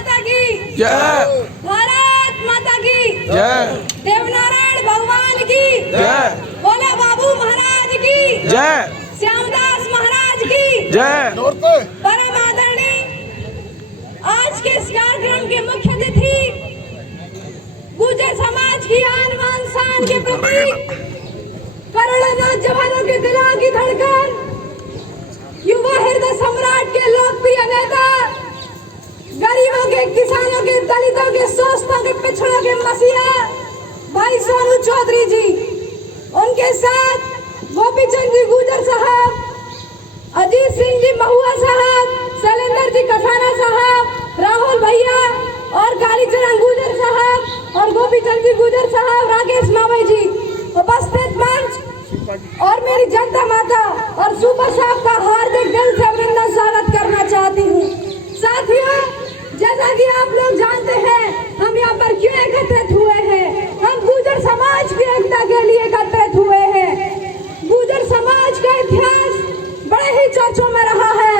माता की जय, भारत माता की जय, देवनारायण भगवान की जय, भोले बाबू महाराज की जय, श्यामदास महाराज की जय। परम आदरणीय आज के इस कार्यक्रम के मुख्य अतिथि गुर्जर समाज की आन बान शान के प्रतीक, करोड़ों नौजवानों के दिलों की धड़कन, युवा हृदय सम्राट के लोकप्रिय नेता, गरीबों के, किसानों के, दलितों के, शोषितों के, पिछड़ों के मसीहा भाई सोनू चौधरी जी, उनके साथ गोपी चंद जी गुर्जर साहब, अजीत सिंह जी महुआ साहब, शैलेंद्र जी कसाना साहब, राहुल भैया और कालीचरण गुर्जर साहब और गोपी चंद जी गुर्जर साहब, राकेश मावई जी, उपस्थित मंच और मेरी जनता माता और सुपर साहब का हार्दिक दिल से अभिनंदन स्वागत करना चाहती हूँ। साथियों, जैसा कि आप लोग जानते हैं हम यहाँ पर क्यों एकत्रित हुए हैं। हम गुर्जर समाज की एकता के लिए एकत्रित हुए हैं। गुर्जर समाज का इतिहास बड़े ही चर्चों में रहा है।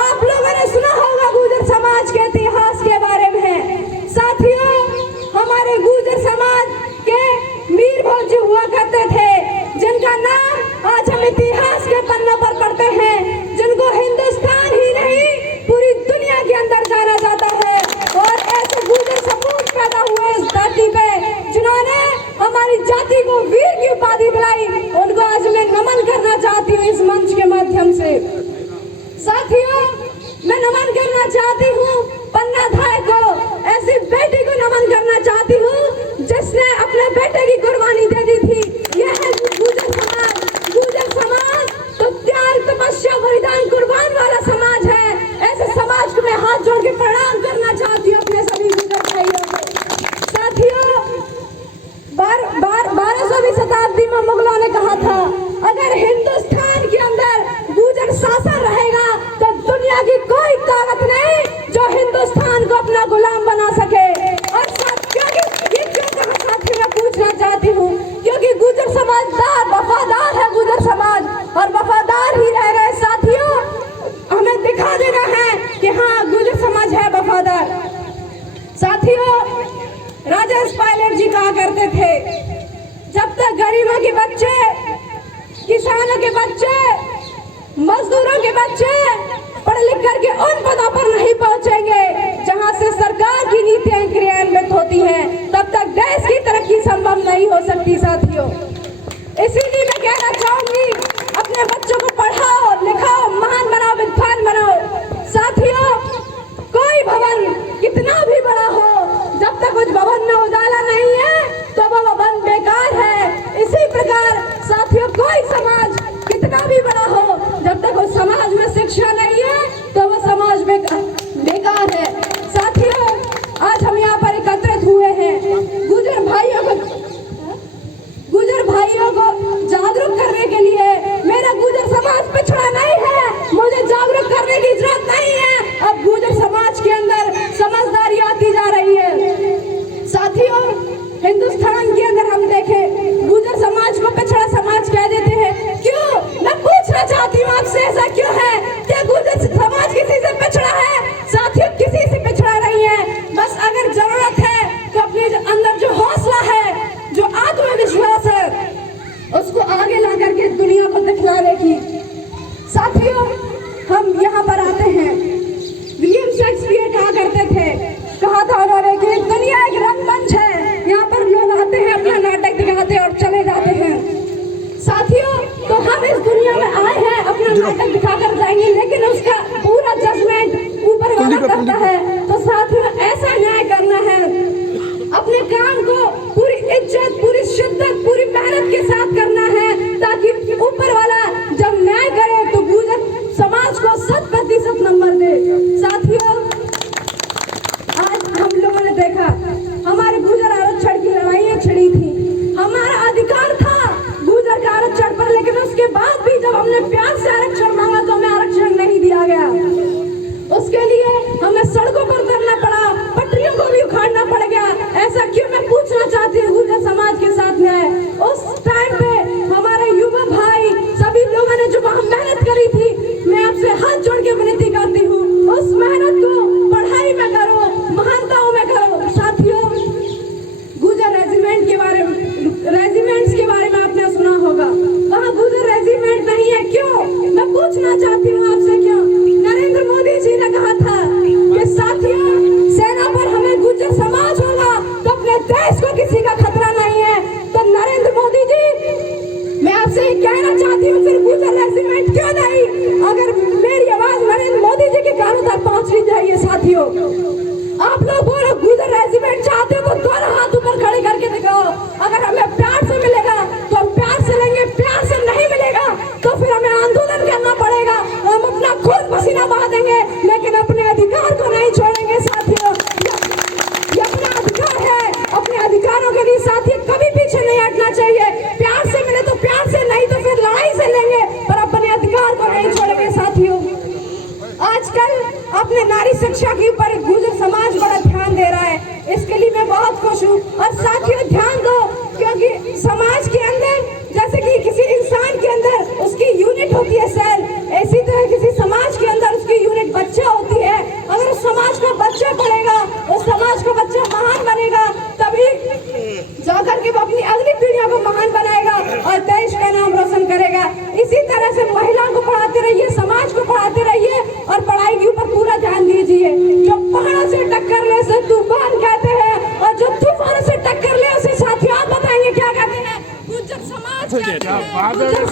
आप लोगों ने सुना होगा गुर्जर समाज के इतिहास के बारे में। साथियों, हमारे गुर्जर समाज के मीर भोज हुआ करते थे, जिनका नाम आज हम इतिहास के पन्नों पर पढ़ते हैं, जिनको हिंदुस्तान ही नहीं पूरी दुनिया के अंदर जाना जाता है। और ऐसे गुर्जर सपूत पैदा हुए इस धरती पे, जिन्होंने हमारी जाति को वीर की उपाधि दिलाई, उनको आज मैं नमन करना चाहती हूँ इस मंच के माध्यम से। साथियों, मैं नमन करना चाहती हूँ पन्ना धाय को, ऐसी बेटी को नमन करना चाहती हूँ जिसने अपने बेटे की कुर्बानी दे दी थी। यह है गुर्जर समाज। गुर्जर समाज तो त्याग, तपस्या, बलिदान, कुर्बान वाला समाज है। ऐसे समाज को मैं हाथ जोड़ के प्रणाम करना चाहती हूँ अपने सभी गुर्जर भाइयों को। साथियों, 12वीं शताब्दी में मुगलों ने कहा था, अगर हिंदुस्तान के अंदर गुर्जर शासन रहेगा तो दुनिया की कोई ताकत नहीं जो हिंदुस्तान को अपना गुलाम बना सके। और क्योंकि ये क्यों कहा साथी, मैं पूछना चाहती हूँ, क्योंकि गुर्जर समाज वफादार है। गुर्जर समाज और वफादार ही रह रहे। साथियों, हमें दिखा देना है कि हाँ, गुर्जर समाज है वफादार। साथियों, राजेश पायलट जी कहा करते थे, जब तक गरीबों के बच्चे, किसानों के बच्चे, मजदूरों के बच्चे पढ़ लिख करके उन पदों पर नहीं पहुंचेंगे जहां से सरकार की नीतियां क्रियान्वित होती हैं, तब तक देश की तरक्की संभव नहीं हो सकती। साथियों, इसीलिए मैं कहना चाहूंगी, अपने बच्चों को पढ़ाओ, लिखाओ, महान बनाओ, विद्वान बनाओ। साथियों, कोई भवन कितना भी बड़ा हो, जब तक उस भवन में उजाला नहीं है तो वो भवन बेकार है। इसी प्रकार साथियों, कोई समाज कितना भी बड़ा हो, जब तक उस समाज में शिक्षा नहीं है तो वो समाज बेकार है। गुर्जर